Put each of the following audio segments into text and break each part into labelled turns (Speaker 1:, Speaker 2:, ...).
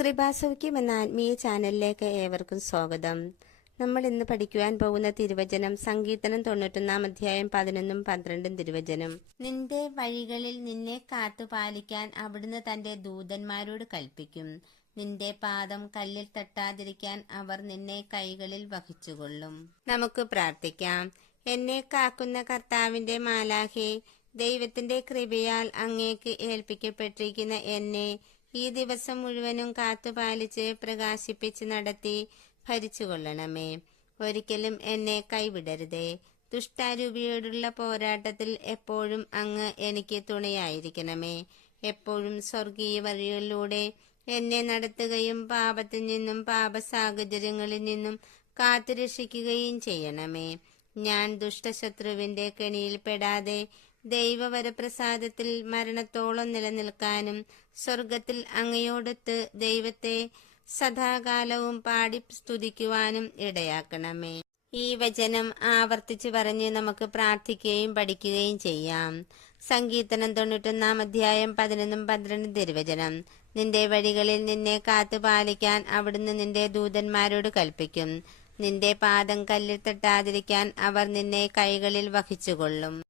Speaker 1: കൃപാസൗഖ്യം എന്ന ആത്മീയ ചാനലിലേക്ക് ഏവർക്കും സ്വാഗതം. നമ്മൾ ഇന്ന് പഠിക്കുവാൻ പോകുന്ന തിരുവചനം സങ്കീർത്തനം തൊണ്ണൂറ്റൊന്നാം അധ്യായം പതിനൊന്നും പന്ത്രണ്ടും തിരുവചനം. നിന്റെ വഴികളിൽ നിന്നെ കാത്തുപാലിക്കാൻ അവിടുന്ന് തന്റെ ദൂതന്മാരോട് കൽപ്പിക്കും. നിന്റെ പാദം കല്ലിൽ തട്ടാതിരിക്കാൻ അവർ നിന്നെ കൈകളിൽ വഹിച്ചുകൊള്ളും. നമുക്ക് പ്രാർത്ഥിക്കാം. എന്നെ കാക്കുന്ന കർത്താവിന്റെ മാലാഹെ ദൈവത്തിന്റെ കൃപയാൽ അങ്ങേക്ക് ഏൽപ്പിക്കപ്പെട്ടിരിക്കുന്ന എന്നെ ഈ ദിവസം മുഴുവനും കാത്തുപാലിച്ച് പ്രകാശിപ്പിച്ച് നടത്തി ഭരിച്ചുകൊള്ളണമേ. ഒരിക്കലും എന്നെ കൈവിടരുതേ. ദുഷ്ടാരൂപിയോടുള്ള പോരാട്ടത്തിൽ എപ്പോഴും അങ്ങ് എനിക്ക് തുണയായിരിക്കണമേ. എപ്പോഴും സ്വർഗീയ വഴികളിലൂടെ എന്നെ നടത്തുകയും പാപത്തിൽ നിന്നും പാപ സാഹചര്യങ്ങളിൽ നിന്നും കാത്തുരക്ഷിക്കുകയും ചെയ്യണമേ. ഞാൻ ദുഷ്ടശത്രുവിന്റെ കെണിയിൽ പെടാതെ ദൈവവരപ്രസാദത്തിൽ മരണത്തോളം നിലനിൽക്കാനും സ്വർഗത്തിൽ അങ്ങയോടൊത്ത് ദൈവത്തെ സദാകാലവും പാടി സ്തുതിക്കുവാനും ഇടയാക്കണമേ. ഈ വചനം ആവർത്തിച്ചു പറഞ്ഞ് നമുക്ക് പ്രാർത്ഥിക്കുകയും പഠിക്കുകയും ചെയ്യാം. സങ്കീർത്തനം തൊണ്ണൂറ്റൊന്നാം അധ്യായം പതിനൊന്നും പന്ത്രണ്ടും തിരുവചനം. നിന്റെ വഴികളിൽ നിന്നെ കാത്തു പാലിക്കാൻ അവിടുന്ന് നിന്റെ ദൂതന്മാരോട് കൽപ്പിക്കും. നിന്റെ പാദം കല്ലിൽ തട്ടാതിരിക്കാൻ അവർ നിന്നെ കൈകളിൽ വഹിച്ചുകൊള്ളും.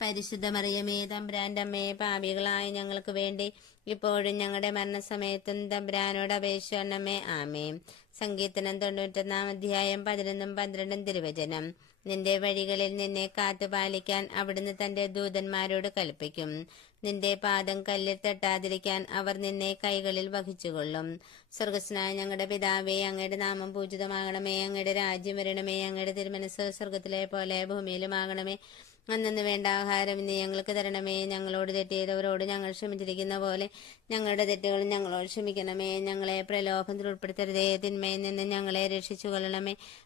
Speaker 1: പരിശുദ്ധ മറിയമേ തമ്പുരാന്റെ പാപികളായ ഞങ്ങൾക്ക് വേണ്ടി ഇപ്പോഴും ഞങ്ങളുടെ മരണസമയത്തും തമ്പ്രാനോട് അപേക്ഷിക്കണമേ ആമേ സങ്കീർത്തനം തൊണ്ണൂറ്റൊന്നാം അധ്യായം പതിനൊന്നും പന്ത്രണ്ടും തിരുവചനം. നിന്റെ വഴികളിൽ നിന്നെ കാത്തുപാലിക്കാൻ അവിടുന്ന് തന്റെ ദൂതന്മാരോട് കൽപ്പിക്കും. നിന്റെ പാദം കല്ലിൽ തട്ടാതിരിക്കാൻ അവർ നിന്നെ കൈകളിൽ വഹിച്ചുകൊള്ളും. സ്വർഗസ്നായ ഞങ്ങളുടെ പിതാവേ അങ്ങയുടെ നാമം പൂജിതമാകണമേ അങ്ങയുടെ രാജ്യം വരണമേ അങ്ങയുടെ തിരുമനസ് സ്വർഗത്തിലെ പോലെ ഭൂമിയിലുമാകണമേ. അന്നു വേണ്ട ആഹാരം ഇന്ന് ഞങ്ങൾക്ക് തരണമേ. ഞങ്ങളോട് തെറ്റിയതവരോട് ഞങ്ങൾ ക്ഷമിച്ചിരിക്കുന്ന പോലെ ഞങ്ങളുടെ തെറ്റുകൾ ഞങ്ങളോട് ക്ഷമിക്കണമേ. ഞങ്ങളെ പ്രലോഭനത്തിൽ ഉൾപ്പെടുത്തരുതേ. തിന്മയിൽ നിന്ന് ഞങ്ങളെ രക്ഷിച്ചു കൊള്ളണമേ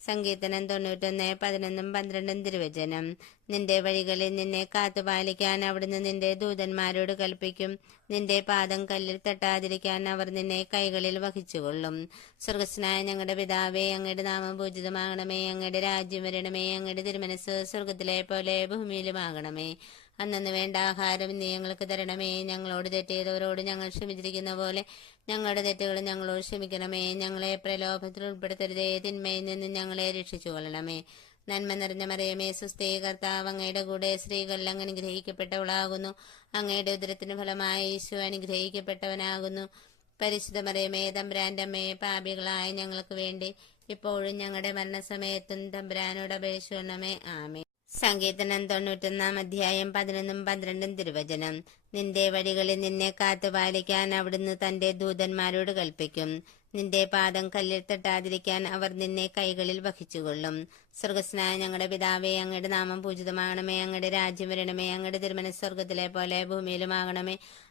Speaker 1: സങ്കീർത്തനം തൊണ്ണൂറ്റൊന്ന് പതിനൊന്നും പന്ത്രണ്ടും തിരുവചനം. നിന്റെ വഴികളിൽ നിന്നെ കാത്തുപാലിക്കാൻ അവിടുന്ന് നിന്റെ ദൂതന്മാരോട് കൽപ്പിക്കും. നിന്റെ പാദം കല്ലിൽ തട്ടാതിരിക്കാൻ അവർ നിന്നെ കൈകളിൽ വഹിച്ചുകൊള്ളും. സ്വർഗസ്നായ ഞങ്ങളുടെ പിതാവേ അങ്ങയുടെ നാമം പൂജിതമാകണമേ. അങ്ങയുടെ രാജ്യം വരണമേ. അങ്ങയുടെ തിരുമനസ് സ്വർഗത്തിലെ പോലെ ഭൂമിയിലുമാകണമേ. അന്നു വേണ്ട ആഹാരം നീ ഞങ്ങൾക്ക് തരണമേ. ഞങ്ങളോട് തെറ്റിയതവരോട് ഞങ്ങൾ ക്ഷമിച്ചിരിക്കുന്ന പോലെ ഞങ്ങളുടെ തെറ്റുകൾ ഞങ്ങളോട് ക്ഷമിക്കണമേ. ഞങ്ങളെ പ്രലോഭത്തിൽ ഉൾപ്പെടുത്തരുതേ. തിന്മയിൽ നിന്ന് ഞങ്ങളെ രക്ഷിച്ചു കൊള്ളണമേ നന്മ നിറഞ്ഞ മറിയമേ സുസ്ഥേ കർത്താവ് അങ്ങയുടെ കൂടെ സ്ത്രീകളിൽ അങ്ങ് അനുഗ്രഹിക്കപ്പെട്ടവളാകുന്നു. അങ്ങയുടെ ഉദരത്തിന് ഫലമായി യേശു അനുഗ്രഹിക്കപ്പെട്ടവനാകുന്നു. പരിശുദ്ധ മറിയമേ തമ്പുരാന്റെ അമ്മയെ പാപികളായ ഞങ്ങൾക്ക് വേണ്ടി ഇപ്പോഴും ഞങ്ങളുടെ മരണസമയത്തും തമ്പുരാനോട് അപേക്ഷിക്കണമേ. ആമേ സങ്കീർത്തനം തൊണ്ണൂറ്റൊന്നാം അധ്യായം പതിനൊന്നും പന്ത്രണ്ടും തിരുവചനം. നിന്റെ വഴികളിൽ നിന്നെ കാത്തു പാലിക്കാൻ അവിടുന്ന് തന്റെ ദൂതന്മാരോട് കൽപ്പിക്കും. നിന്റെ പാദം കല്ലിൽ തട്ടാതിരിക്കാൻ അവർ നിന്നെ കൈകളിൽ വഹിച്ചുകൊള്ളും. സ്വർഗസ്നായ ഞങ്ങളുടെ പിതാവേ അങ്ങയുടെ നാമം പൂജിതമാകണമേ അങ്ങയുടെ രാജ്യം വരണമേ അങ്ങയുടെ തിരുമന സ്വർഗത്തിലെ പോലെ ഭൂമിയിലുമാകണമേ.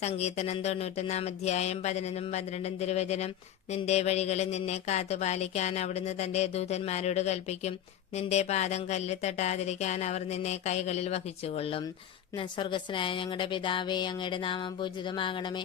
Speaker 1: സങ്കീർത്തനം തൊണ്ണൂറ്റൊന്നാം അധ്യായം പതിനൊന്നും പന്ത്രണ്ടും തിരുവചനം. നിന്റെ വഴികളിൽ നിന്നെ കാത്തുപാലിക്കാൻ അവിടുന്ന് തന്റെ ദൂതന്മാരോട് കൽപ്പിക്കും. നിന്റെ പാദം കല്ലിൽ തട്ടാതിരിക്കാൻ അവർ നിന്നെ കൈകളിൽ വഹിച്ചുകൊള്ളും. സ്വർഗസ്നായ ഞങ്ങളുടെ പിതാവേ അങ്ങയുടെ നാമം പൂജിതമാകണമേ.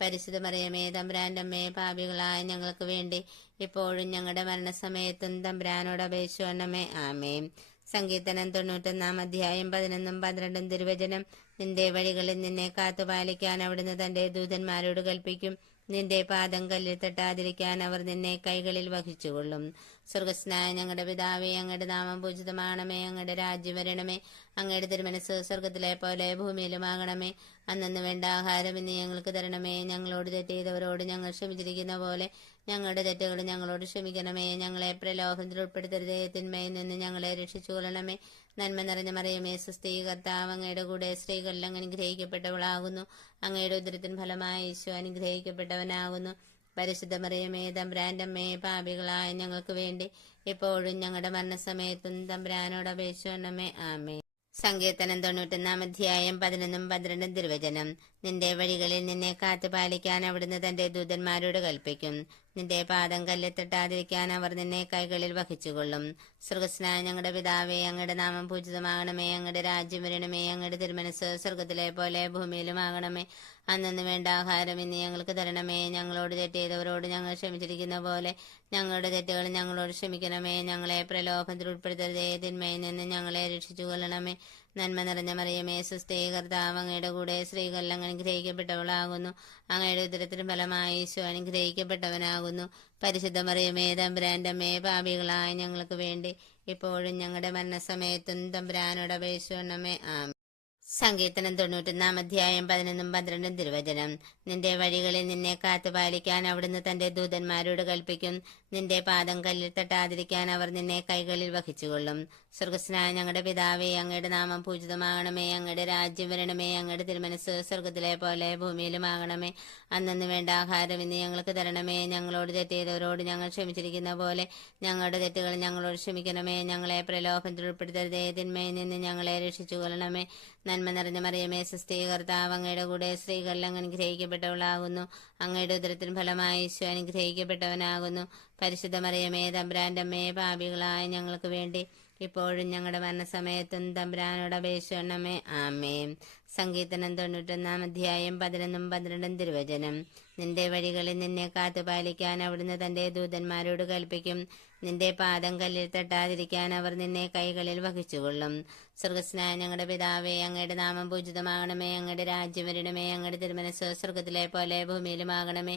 Speaker 1: പരിശുദ്ധ മറിയമേ തമ്പുരാന്റെ അമ്മേ പാപികളായ ഞങ്ങൾക്ക് വേണ്ടി ഇപ്പോഴും ഞങ്ങളുടെ മരണസമയത്തും തമ്പുരാനോട് അപേക്ഷിച്ചോണമേ ആമേ സങ്കീർത്തനം തൊണ്ണൂറ്റൊന്നാം അധ്യായം പതിനൊന്നും പന്ത്രണ്ടും തിരുവചനം. നിന്റെ വഴികളിൽ നിന്നെ കാത്തുപാലിക്കാൻ അവിടുന്ന് തന്റെ ദൂതന്മാരോട് കൽപ്പിക്കും. നിന്റെ പാദം കല്ലിൽ തട്ടാതിരിക്കാൻ അവർ നിന്നെ കൈകളിൽ വഹിച്ചുകൊള്ളും. സ്വർഗസ്നായ ഞങ്ങളുടെ പിതാവേ അങ്ങയുടെ നാമം പൂജിതമാണമേ അങ്ങയുടെ രാജ്യം വരണമേ അങ്ങയുടെ തിരുമനസ് സ്വർഗത്തിലെ പോലെ ഭൂമിയിലുമാകണമേ അന്നു വേണ്ട ആഹാരം ഇന്ന് ഞങ്ങൾക്ക് തരണമേ. ഞങ്ങളോട് തെറ്റ് ചെയ്തവരോട് ഞങ്ങൾ ക്ഷമിച്ചിരിക്കുന്ന പോലെ ഞങ്ങളുടെ തെറ്റുകൾ ഞങ്ങളോട് ക്ഷമിക്കണമേ. ഞങ്ങളെ പ്രലോഭനത്തിൽ ഉൾപ്പെടുത്തരുതേ. തിന്മയിൽ നിന്ന് ഞങ്ങളെ രക്ഷിച്ചു കൊള്ളണമേ നന്മ നിറഞ്ഞ മറിയമേ സുസ്ഥീ കർത്താവ് അങ്ങയുടെ കൂടെ സ്ത്രീകളിൽ അനുഗ്രഹിക്കപ്പെട്ടവളാകുന്നു. അങ്ങയുടെ ഉദരത്തിന് ഫലമായി ഈശോ അനുഗ്രഹിക്കപ്പെട്ടവനാകുന്നു. പരിശുദ്ധ മറിയമേ തമ്പ്രാന്റെ അമ്മയെ പാപികളായ ഞങ്ങൾക്ക് വേണ്ടി ഇപ്പോഴും ഞങ്ങളുടെ മരണസമയത്തും തമ്പ്രാനോട് അപേക്ഷിച്ചോണമേ ആമേ സങ്കീർത്തനം തൊണ്ണൂറ്റൊന്നാം അധ്യായം പതിനൊന്നും പന്ത്രണ്ടും തിരുവചനം. നിന്റെ വഴികളിൽ നിന്നെ കാത്തു പാലിക്കാൻ അവിടുന്ന് തന്റെ ദൂതന്മാരോട് കൽപ്പിക്കും. നിന്റെ പാദം കല്ലെത്തിട്ടാതിരിക്കാൻ അവർ നിന്നെ കൈകളിൽ വഹിച്ചുകൊള്ളും. സ്വർഗസ്നായ ഞങ്ങളുടെ പിതാവേ അങ്ങയുടെ നാമം പൂജിതമാകണമേ അങ്ങയുടെ രാജ്യം വരണമേ അങ്ങയുടെ തിരുമനസ് സ്വർഗത്തിലെ പോലെ ഭൂമിയിലുമാകണമേ. അന്നു വേണ്ട ആഹാരം ഇന്ന് ഞങ്ങൾക്ക് തരണമേ. ഞങ്ങളോട് തെറ്റ് ചെയ്തവരോട് ഞങ്ങൾ ക്ഷമിച്ചിരിക്കുന്ന പോലെ ഞങ്ങളുടെ തെറ്റുകൾ ഞങ്ങളോട് ക്ഷമിക്കണമേ. ഞങ്ങളെ പ്രലോഭത്തിൽ ഉൾപ്പെടുത്തരുതേ. തിന്മയിൽ നിന്ന് ഞങ്ങളെ രക്ഷിച്ചു കൊള്ളണമേ നന്മ നിറഞ്ഞ മറിയമേ സുസ്ഥേ കർത്താവ് അങ്ങയുടെ കൂടെ സ്ത്രീകളിൽ അങ്ങ് അനുഗ്രഹിക്കപ്പെട്ടവളാകുന്നു. അങ്ങയുടെ ഉദരത്തിന് ഫലമായി ഈശോ അനുഗ്രഹിക്കപ്പെട്ടവനാകുന്നു. പരിശുദ്ധ മറിയമേ തമ്പുരാന്റെ അമ്മേ പാപികളായ ഞങ്ങൾക്ക് വേണ്ടി ഇപ്പോഴും ഞങ്ങളുടെ മരണസമയത്തും തമ്പുരാനോട് അപേക്ഷിച്ചോണമേ. ആമേൻ. സങ്കീർത്തനം തൊണ്ണൂറ്റൊന്നാം അധ്യായം പതിനൊന്നും പന്ത്രണ്ടും തിരുവചനം. നിന്റെ വഴികളിൽ നിന്നെ കാത്തുപാലിക്കാൻ അവിടുന്ന് തന്റെ ദൂതന്മാരോട് കൽപ്പിക്കും. നിന്റെ പാദം കല്ലിൽ തട്ടാതിരിക്കാൻ അവർ നിന്നെ കൈകളിൽ വഹിച്ചുകൊള്ളും. സ്വർഗസ്നായ ഞങ്ങളുടെ പിതാവേ അങ്ങയുടെ നാമം പൂജിതമാകണമേ. അങ്ങയുടെ രാജ്യം വരണമേ. അങ്ങയുടെ തിരുമനസ് സ്വർഗത്തിലെ പോലെ ഭൂമിയിലുമാകണമേ. അന്നു വേണ്ട ആഹാരം ഇന്ന് ഞങ്ങൾക്ക് തരണമേ. ഞങ്ങളോട് തെറ്റിയതവരോട് ഞങ്ങൾ ക്ഷമിച്ചിരിക്കുന്ന പോലെ ഞങ്ങളുടെ തെറ്റുകൾ ഞങ്ങളോട് ക്ഷമിക്കണമേ. ഞങ്ങളെ പ്രലോഭനത്തിൽ ഉൾപ്പെടുത്തരുതേ. തിന്മയിൽ നിന്ന് ഞങ്ങളെ രക്ഷിച്ചു കൊള്ളണമേ നന്മ നിറഞ്ഞ മറിയമേ സ്ത്രീ കർത്താവ് അങ്ങയുടെ കൂടെ സ്ത്രീകളിൽ അങ്ങ് അനുഗ്രഹിക്കപ്പെട്ടവളാകുന്നു. അങ്ങയുടെ ഉദരത്തിന് ഫലമായി ഈശോ അനുഗ്രഹിക്കപ്പെട്ടവനാകുന്നു. പരിശുദ്ധ മറിയമേ തമ്പ്രാന്റെ അമ്മേ പാപികളായ ഞങ്ങൾക്ക് വേണ്ടി ഇപ്പോഴും ഞങ്ങളുടെ മരണസമയത്തും തമ്പുരാനോട് അപേക്ഷണമേ ആമേ സങ്കീർത്തനം തൊണ്ണൂറ്റൊന്നാം അധ്യായം പതിനൊന്നും പന്ത്രണ്ടും തിരുവചനം. നിന്റെ വഴികളിൽ നിന്നെ കാത്തു പാലിക്കാൻ അവിടുന്ന് തന്റെ ദൂതന്മാരോട് കൽപ്പിക്കും. നിന്റെ പാദം കല്ലിൽ തട്ടാതിരിക്കാൻ അവർ നിന്നെ കൈകളിൽ വഹിച്ചുകൊള്ളും. സ്വർഗസ്നായ ഞങ്ങളുടെ പിതാവേ അങ്ങയുടെ നാമം പൂജിതമാകണമേ. അങ്ങയുടെ രാജ്യം വരണമേ. അങ്ങയുടെ തിരുമനസ് സ്വർഗത്തിലെ പോലെ ഭൂമിയിലുമാകണമേ.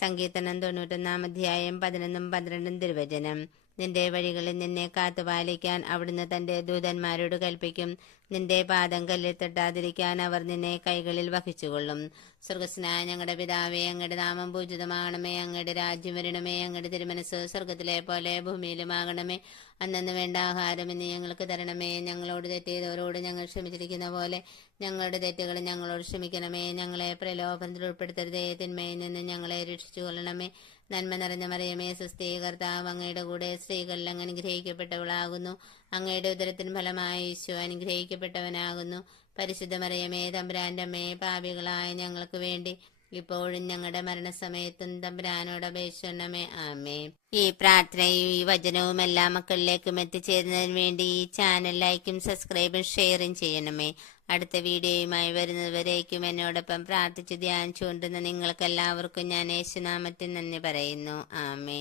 Speaker 1: സങ്കീർത്തനം തൊണ്ണൂറ്റൊന്നാം അധ്യായം പതിനൊന്നും പന്ത്രണ്ടും തിരുവചനം. നിന്റെ വഴികളിൽ നിന്നെ കാത്തുപാലിക്കാൻ അവിടുന്ന് തന്റെ ദൂതന്മാരോട് കൽപ്പിക്കും. നിന്റെ പാദം കല്ലിൽ തട്ടാതിരിക്കാൻ അവർ നിന്നെ കൈകളിൽ വഹിച്ചുകൊള്ളും. സ്വർഗസ്നായ ഞങ്ങളുടെ പിതാവേ അങ്ങയുടെ നാമം പൂജിതമാകണമേ അങ്ങയുടെ രാജ്യം വരണമേ അങ്ങയുടെ തിരുമനസ് സ്വർഗത്തിലെ പോലെ ഭൂമിയിലുമാകണമേ. അന്നു വേണ്ട ആഹാരം ഇന്ന് ഞങ്ങൾക്ക് തരണമേ. ഞങ്ങളോട് തെറ്റിയതോരോട് ഞങ്ങൾ ക്ഷമിച്ചിരിക്കുന്ന പോലെ ഞങ്ങളുടെ തെറ്റുകൾ ഞങ്ങളോട് ക്ഷമിക്കണമേ. ഞങ്ങളെ പ്രലോഭനത്തിൽ ഉൾപ്പെടുത്തരുതേ. തിന്മയിൽ നിന്ന് ഞങ്ങളെ രക്ഷിച്ചു കൊള്ളണമേ നന്മ നിറഞ്ഞ മറിയമേ സുസ്ഥീ കർത്താവ് അങ്ങയുടെ കൂടെ സ്ത്രീകളിൽ അങ്ങ് അങ്ങയുടെ ഉദരത്തിന് ഫലമായി ഈശോ അനുഗ്രഹിക്കപ്പെട്ടവനാകുന്നു പരിശുദ്ധമറിയമേ മറിയമേ തമ്പുരാന്റെ അമ്മേ പാപികളായ ഞങ്ങൾക്ക് വേണ്ടി ഇപ്പോഴും ഞങ്ങളുടെ മരണസമയത്തും തമ്പുരാനോട് അപേക്ഷണമേ ആമേ ഈ പ്രാർത്ഥനയും ഈ വചനവും എല്ലാ മക്കളിലേക്കും എത്തിച്ചേരുന്നതിന് വേണ്ടി ഈ ചാനൽ ലൈക്കും സബ്സ്ക്രൈബും ഷെയറും ചെയ്യണമേ. അടുത്ത വീഡിയോയുമായി വരുന്നതുവരേക്കും എന്നോടൊപ്പം പ്രാർത്ഥിച്ച് ധ്യാനിച്ചുകൊണ്ടുന്ന നിങ്ങൾക്കെല്ലാവർക്കും ഞാൻ യേശുനാമത്തിൽ നന്ദി പറയുന്നു. ആമേ